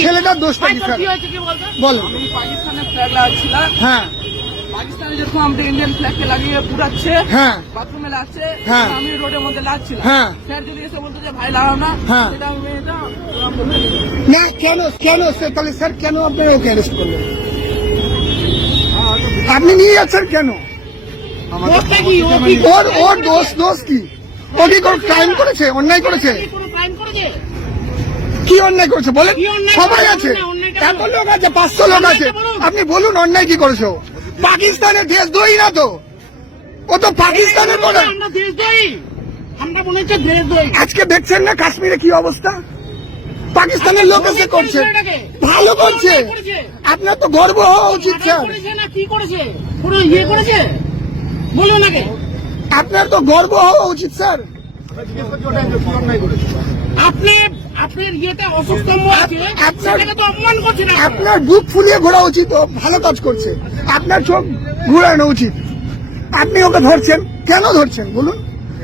ছেলেটার দোষটা কি, বলো। আমি পাকিস্তানের ফ্ল্যাগ লাগাচ্ছিলাম হ্যাঁ। পাকিস্তানে যখন আমাদের ইন্ডিয়ান ফ্ল্যাগকে লাগিয়ে পুরাচ্ছে হ্যাঁ। বাথরুমে লাগছে হ্যাঁ। আমি রোডের মধ্যে লাগছিলাম। হ্যাঁ। স্যার যদি এসে বলতো যে ভাই লাগাও না হ্যাঁ। সেটা আমি। না কেন কেন সে তাহলে স্যার কেন আপনারা ওকে অ্যারেস্ট করলেন? আপনি নিয়ে যাচ্ছেন কেন? ওর ওর দোষ দোষ কি? ও কি কোনো ক্রাইম করেছে অন্যায় করেছে? কি অন্যায় করেছে বলেন? কি সবাই আছে। এত লোক আছে পাঁচশো লোক আছে। আপনি বলুন অন্যায় কি করেছে? পাকিস্তানের দেশ দই না তো? ও তো পাকিস্তানের মনে আজকে দেখছেন না কাশ্মীরে কি অবস্থা? পাকিস্তানের লোক এসে করছে। ভালো করছে। আপনার তো গর্ব হওয়া উচিত স্যার। করেছে না কি করেছে? পুরো ইয়ে করেছে? বলুন আগে। আপনার তো গর্ব হওয়া উচিত স্যার। আপনি আপনার ইয়েতে অসুস্থম্ভ আছে আপনার- সেটাকে তো অপমান করছেন আপনার বুক ফুলিয়ে ঘোরা উচিত ও ভালো কাজ করছে। আপনার চোখ ঘুরানো উচিত। আপনি ওকে ধরছেন? কেন ধরছেন? বলুন।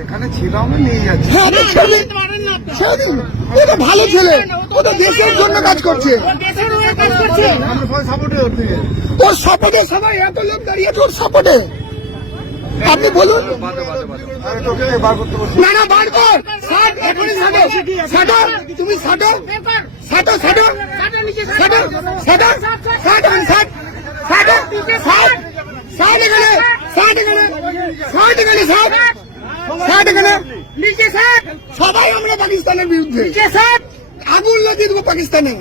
এখানে ছিলাম না নিয়ে যাচ্ছে। হ্যাঁ না, তো ছেড়ে দিন। দিতে পারেন না আপনি। ছেড়ে দিন। ও তো ভালো ছেলে। ও তো দেশের জন্য কাজ করছে। ও দেশের কাজ করছে। আমরা সবাই সাপোর্টে ওর সাপোর্টে সবাই এত লোক দাঁড়িয়ে আছে ওর সাপোর্টে। আপনি বলুন। না বার কর। ষাটো তুমি বের কর। ষাটো ষাটো কাটার নিচে ষাটো ষাটো ষাট এখন ষাট এখানে ষাট এখানে ষাট ষাট এখানে নিচে স্যার সবাই আমরা পাকিস্তানের বিরুদ্ধে নিচে স্যার আগুন লাগিয়ে দেবো পাকিস্তানে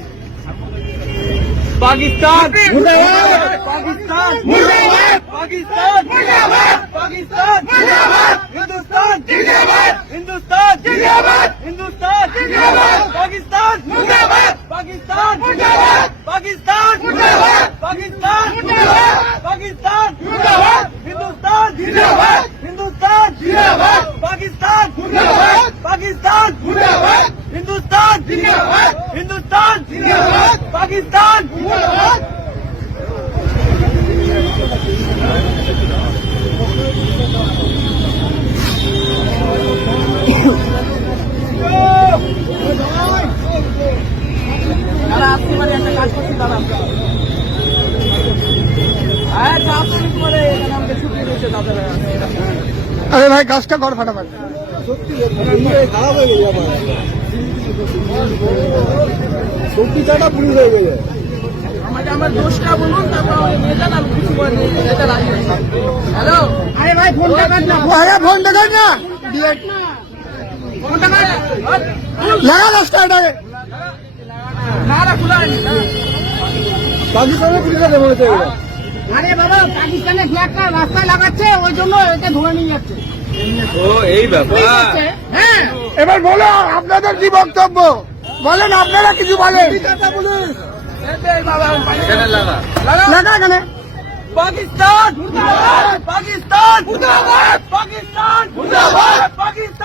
পাকিস্তান মুর্দাবাদ! পাকিস্তান মুর্দাবাদ! পাকিস্তান মুর্দাবাদ! পাকিস্তান মুর্দাবাদ! হিন্দুস্তান জিন্দাবাদ! হিন্দুস্তান জিন্দাবাদ! হিন্দুস্তান জিন্দাবাদ! পাকিস্তান মুর্দাবাদ! পাকিস্তান! পাকিস্তান! পাকিস্তান! পাকিস্তান! হিন্দুস্তান! হিন্দুস্তান! পাকিস্তান! পাকিস্তান! হিন্দুস্তান! হিন্দুস্তান! পাকিস্তান আরে ভাই কাজটা কর ফাটাফাট। হয়ে গেছে পুলিশ হয়ে গেছে আমাকে আমার দোষটা বলুন তারপর আমাকে নিয়ে যান আমি কিছু করে নিয়ে রাজি হ্যালো আরে ভাই ফোনটা কাট না। না কাট লাগা। পাকিস্তানের পুলিশরা দেবো আরে বাবা পাকিস্তানের ফ্ল্যাগটা রাস্তায় লাগাচ্ছে ওই জন্য এটা ধরে নিয়ে যাচ্ছে। ও এই ব্যাপার। হ্যাঁ এবার বলো আপনাদের কি বক্তব্য? বলেন আপনারা কিছু বলেন। লাগা এখানে। পাকিস্তান পাকিস্তান পাকিস্তান পাকিস্তান।